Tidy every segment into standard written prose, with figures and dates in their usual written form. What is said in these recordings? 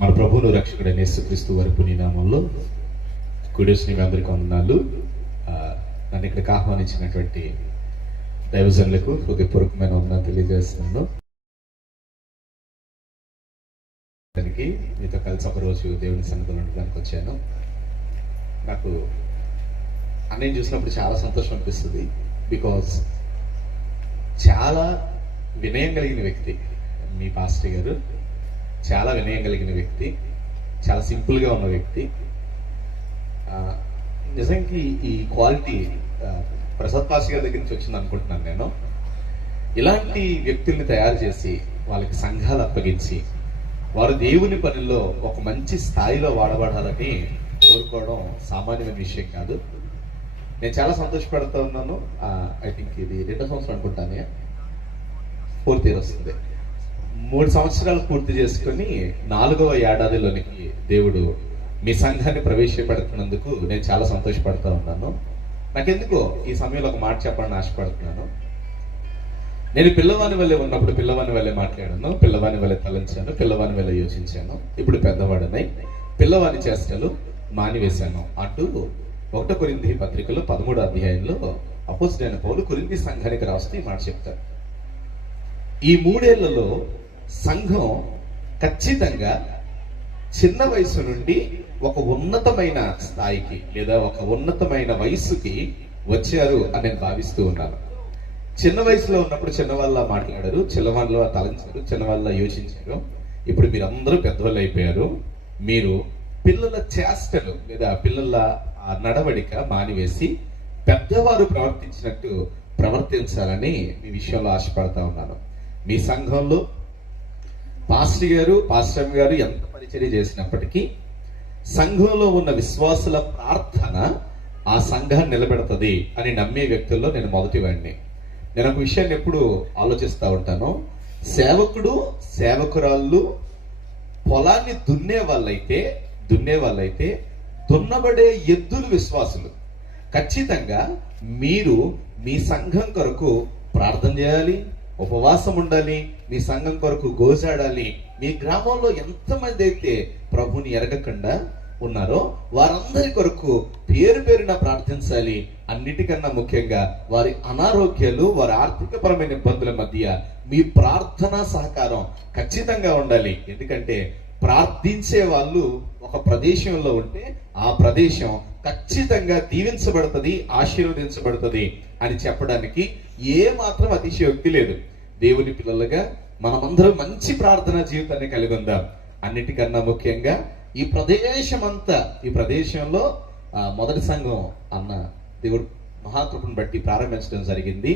మన ప్రభువును రక్షకుడైన యేసుక్రీస్తు వారి పుణ్యనామంలో కుడిసిన మీ అందరికీ వందనాలు. నన్ను ఇక్కడికి ఆహ్వానించినటువంటి దైవజనులకు హృదయపూర్వకమైన వందనాలు తెలియజేస్తున్నాను. దానికి మీతో కలిసి ఒకరోజు దేవుని సన్నిధిలో ఉండడానికి వచ్చాను. నాకు అన్నయ్య చూసినప్పుడు చాలా సంతోషం అనిపిస్తుంది. బికాజ్ చాలా వినయం కలిగిన వ్యక్తి మీ పాస్టర్ గారు, చాలా వినయం కలిగిన వ్యక్తి, చాలా సింపుల్గా ఉన్న వ్యక్తి. నిజానికి ఈ క్వాలిటీ ప్రసాద్ పాస్టర్ గారి దగ్గర నుంచి వచ్చింది అనుకుంటున్నాను నేను. ఇలాంటి వ్యక్తుల్ని తయారు చేసి వాళ్ళకి సంఘాలు అప్పగించి వారు దేవుని పనిలో ఒక మంచి స్థాయిలో వాడబడాలని కోరుకోవడం సామాన్యమైన విషయం కాదు. నేను చాలా సంతోషపడుతూ ఉన్నాను. ఐ థింక్ ఇది 2వ సంవత్సరం అనుకుంటానే, 4th year వస్తుంది. 3 సంవత్సరాలు పూర్తి చేసుకుని 4వ ఏడాదిలోనికి దేవుడు మీ సంఘాన్ని ప్రవేశపెడుతున్నందుకు నేను చాలా సంతోషపడుతూ ఉన్నాను. నాకెందుకో ఈ సమయంలో ఒక మాట చెప్పాలని ఆశపడుతున్నాను. నేను పిల్లవాని వల్లే ఉన్నప్పుడు పిల్లవాని వల్లే మాట్లాడాను, పిల్లవాని వల్లే తలంచాను, పిల్లవాని వల్లే యోచించాను. ఇప్పుడు పెద్దవాడనై పిల్లవాని చేష్టలు మానివేశాను అంటూ 1 కొరింథీ పత్రికలో 13వ అధ్యాయంలో అపోస్తలుడైన పౌలు కొరింథీ సంఘానికి రాస్తూ ఈ మాట చెప్తారు. ఈ 3 ఏళ్లలో సంఘం ఖచ్చితంగా చిన్న వయసు నుండి ఒక ఉన్నతమైన స్థాయికి లేదా ఒక ఉన్నతమైన వయసుకి వచ్చారు అని నేను భావిస్తూ ఉన్నాను. చిన్న వయసులో ఉన్నప్పుడు చిన్నవాళ్ళ మాట్లాడారు, చిన్నవాళ్ళ తలంచారు, చిన్నవాళ్ళ యోచించారు. ఇప్పుడు మీరు అందరూ పెద్దవాళ్ళు అయిపోయారు. మీరు పిల్లల చేష్టలు లేదా పిల్లల నడవడిక మానివేసి పెద్దవారు ప్రవర్తించినట్టు ప్రవర్తించాలని మీ విషయంలో ఆశపడతా ఉన్నాను. మీ సంఘంలో పాస్టర్ గారు ఎంత పరిచర్య చేసినప్పటికీ సంఘంలో ఉన్న విశ్వాసుల ప్రార్థన ఆ సంఘాన్ని నిలబెడుతుంది అని నమ్మే వ్యక్తుల్లో నేను మొదటివాడిని. నేను ఒక విషయాన్ని ఎప్పుడు ఆలోచిస్తూ ఉంటాను. సేవకుడు సేవకురాళ్ళు పొలాన్ని దున్నే వాళ్ళైతే దున్నబడే ఎద్దులు విశ్వాసులు. ఖచ్చితంగా మీరు మీ సంఘం కొరకు ప్రార్థన చేయాలి, ఉపవాసం ఉండాలి, మీ సంఘం కొరకు గోజాడాలి. మీ గ్రామంలో ఎంతమంది అయితే ప్రభుని ఎరగకుండా ఉన్నారో వారందరి కొరకు పేరు పేరున ప్రార్థించాలి. అన్నిటికన్నా ముఖ్యంగా వారి అనారోగ్యాలు, వారి ఆర్థికపరమైన ఇబ్బందుల మధ్య మీ ప్రార్థనా సహకారం ఖచ్చితంగా ఉండాలి. ఎందుకంటే ప్రార్థించే వాళ్ళు ఒక ప్రదేశంలో ఉంటే ఆ ప్రదేశం ఖచ్చితంగా దీవించబడుతుంది, ఆశీర్వదించబడుతుంది అని చెప్పడానికి ఏ మాత్రం అతిశయోక్తి లేదు. దేవుని పిల్లలుగా మనమందరం మంచి ప్రార్థనా జీవితాన్ని కలిగి ఉందాం. అన్నిటికన్నా ముఖ్యంగా ఈ ప్రదేశంలో మొదటి సంఘం అన్న దేవుడు మహాకృపను బట్టి ప్రారంభించడం జరిగింది.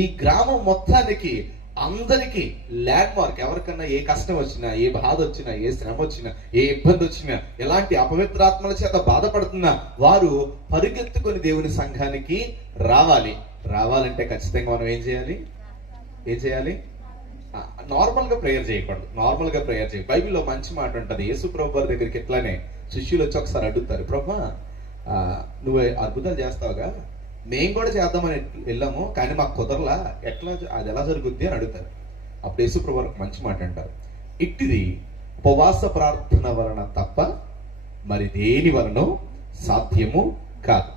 ఈ గ్రామం మొత్తానికి అందరికీ ల్యాండ్ మార్క్. ఎవరికన్నా ఏ కష్టం వచ్చినా, ఏ బాధ వచ్చినా, ఏ శ్రమ వచ్చినా, ఏ ఇబ్బంది వచ్చినా, ఎలాంటి అపవిత్రాత్మల చేత బాధపడుతున్నా వారు పరిగెత్తుకొని దేవుని సంఘానికి రావాలంటే ఖచ్చితంగా మనం ఏం చేయాలి? నార్మల్ గా ప్రేయర్ చేయకూడదు. బైబిల్లో మంచి మాట ఉంటుంది. యేసు ప్రభు వారి దగ్గరికి ఎట్లానే శిష్యులు వచ్చి ఒకసారి అడుగుతారు, ప్రభా నువ్వు అద్భుతాలు చేస్తావుగా, మేము కూడా చేద్దామని వెళ్ళాము కానీ మాకు కుదరలా, అది ఎలా జరుగుద్ది అని అడుగుతారు. అప్పుడు యేసు ప్రభు వారికి మంచి మాట అంటారు, ఇట్టిది ఉపవాస ప్రార్థన వలన తప్ప మరి దేని వలన సాధ్యము కాదు.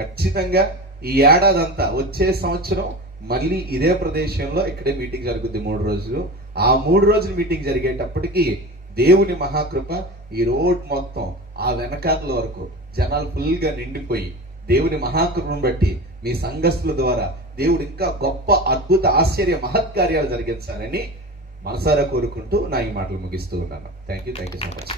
ఖచ్చితంగా ఈ ఏడాదంతా వచ్చే సంవత్సరం మళ్ళీ ఇదే ప్రదేశంలో ఇక్కడే మీటింగ్ జరుగుద్ది 3 రోజులు. ఆ 3 రోజులు మీటింగ్ జరిగేటప్పటికి దేవుని మహాకృప ఈ రోడ్ మొత్తం ఆ వెనకాతల వరకు జనాలు ఫుల్ గా నిండిపోయి దేవుని మహాకృపను బట్టి మీ సంఘస్థుల ద్వారా దేవుడు ఇంకా గొప్ప అద్భుత ఆశ్చర్య మహత్కార్యాలు జరిగించాలని మనసారా కోరుకుంటూ నా ఈ మాటలు ముగిస్తూ ఉన్నాను. Thank you so much.